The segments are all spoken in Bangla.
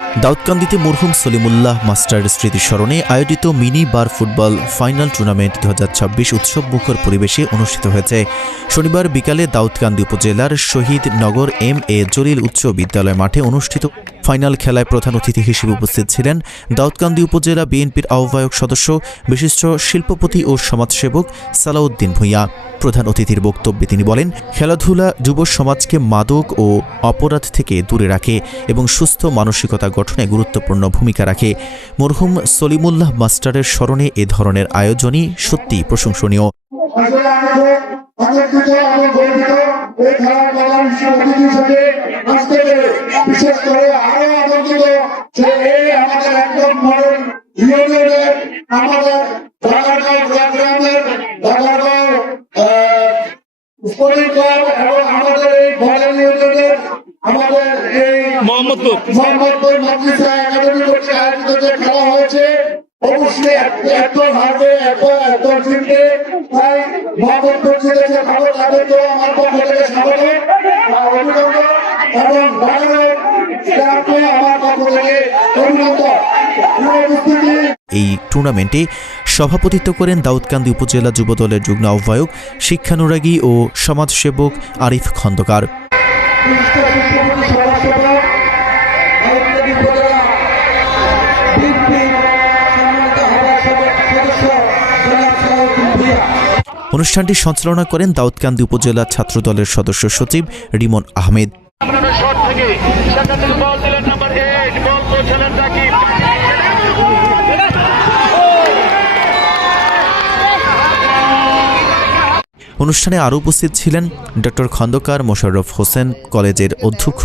দাউদকান্দিতে মরহুম সলিমুল্লাহ মাস্টার স্মৃতি স্মরণে আয়োজিত মিনি বার ফুটবল ফাইনাল টুর্নামেন্ট 2026 উৎসব মুখর পরিবেশে অনুষ্ঠিত হয়েছে। শনিবার বিকালে দাউদকান্দি উপজেলার শহীদ নগর এম.এ. জলিল উচ্চ বিদ্যালয় মাঠে অনুষ্ঠিত ফাইনাল খেলায় প্রধান অতিথি হিসেবে উপস্থিত ছিলেন দাউদকান্দি উপজেলা বিএনপির আহ্বায়ক সদস্য বিশিষ্ট শিল্পপতি ও সমাজসেবক সালাউদ্দিন ভূঁইয়া। প্রধান অতিথির বক্তব্যে তিনি বলেন, খেলাধুলা যুব সমাজকে মাদক ও অপরাধ থেকে দূরে রাখে এবং সুস্থ মানসিকতা গঠনে গুরুত্বপূর্ণ ভূমিকা রাখে। মরহুম সলিমুল্লাহ মাস্টারের স্মরণে এ ধরনের আয়োজনই সত্যিই প্রশংসনীয়। মোহাম্মদপুর মাদ্রাসা একাডেমি কর্তৃক আয়োজিত যে খেলা হয়েছে, অবশ্যই এত হারবে এত জিতবে, তাই মোহাম্মদপুর জিতেছে, ভালো তাদেরকে আমার পক্ষ থেকে স্বাগত অভিনন্দন এবং আমার পক্ষ থেকে অভিনন্দন। এই টুর্নামেন্টে সভাপতিত্ব করেন দাউদকান্দি উপজেলা যুবদলের যুগ্ম আহ্বায়ক, শিক্ষানুরাগী ও সমাজসেবক আরিফ খন্দকার। অনুষ্ঠানটি সঞ্চালনা করেন দাউদকান্দি উপজেলা ছাত্রদলের সদস্য সচিব রিমন আহমেদ। অনুষ্ঠানে আরও উপস্থিত ছিলেন ডক্টর খন্দকার মোশাররফ হোসেন, কলেজের অধ্যক্ষ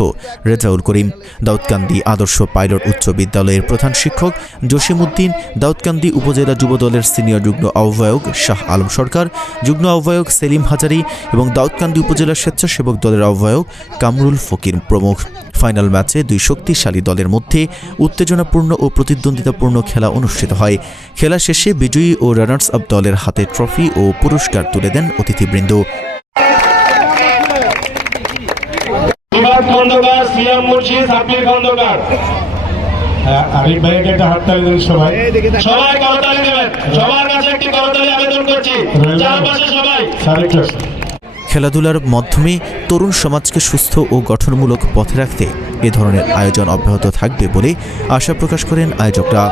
রেজাউল করিম, দাউদকান্দি আদর্শ পাইলট উচ্চ বিদ্যালয়ের প্রধান শিক্ষক জসিমউদ্দিন, দাউদকান্দি উপজেলা যুবদলের সিনিয়র যুগ্ম আহ্বায়ক শাহ আলম সরকার, যুগ্ম আহ্বায়ক সেলিম হাজারি এবং দাউদকান্দি উপজেলা স্বেচ্ছাসেবক দলের আহ্বায়ক কামরুল ফকির প্রমুখ। ফাইনাল ম্যাচে দুই শক্তিশালী দলের মধ্যে উত্তেজনাপূর্ণ ও প্রতিদ্বন্দ্বিতাপূর্ণ খেলা অনুষ্ঠিত হয়। খেলা শেষে বিজয়ী ও রানার্স আপ দলের হাতে ট্রফি ও পুরস্কার তুলে দেন অতিথিবৃন্দ। আরিফ ভাইকে একটা হাততালি দিন সবাই করতালি দেবেন, সবার কাছে একটি করতালি আবেদন করছি, চারপাশে সবাই। খেলাধুলার মাধ্যমে তরুণ সমাজকে সুস্থ ও গঠনমূলক পথে রাখতে এ ধরনের আয়োজন অব্যাহত থাকবে বলে আশা প্রকাশ করেন আয়োজকরা।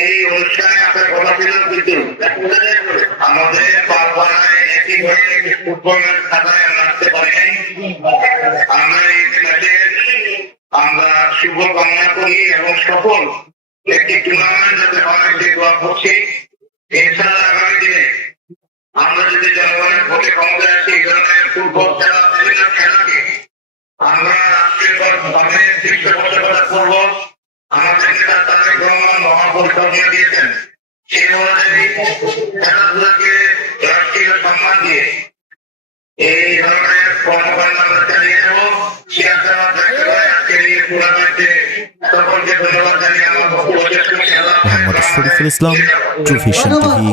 এই অনুষ্ঠানে আপনার কথা ছিল কিন্তু আমাদের একই ঘরে ফুটবলের খাতায় রাখতে পারি নাই। আমরা এই ম্যাচে আমরা শুভ কামনা করি এবং সফল একটি টুর্নামেন্ট যাতে হয় দোয়া করছি। ইনশাআল্লাহ আগামী দিনে আমরা যদি জনগণের ভোটে ক্ষমতায় আসি, এই ধরনের ফুটবল খেলা বিভিন্ন খেলাকে আমরা রাষ্ট্রের ভাবে পৃষ্ঠপোষকতা করব। আমাদের নেতা তারেক রহমান মহাপরিকল্পনা দিয়েছেন, সেই অনুযায়ী খেলাধুলাকে রাষ্ট্রীয় সম্মান দিয়ে এই ধরনের কর্মকাণ্ড আমরা চালিয়ে যাব। সে আশাবাদ ব্যক্ত করে আজকের এই টুর্নামেন্টে সকলকে ধন্যবাদ জানিয়ে আমার বক্তব্য শেষ করছি। Mohammad Shariful Islam, true vision TV.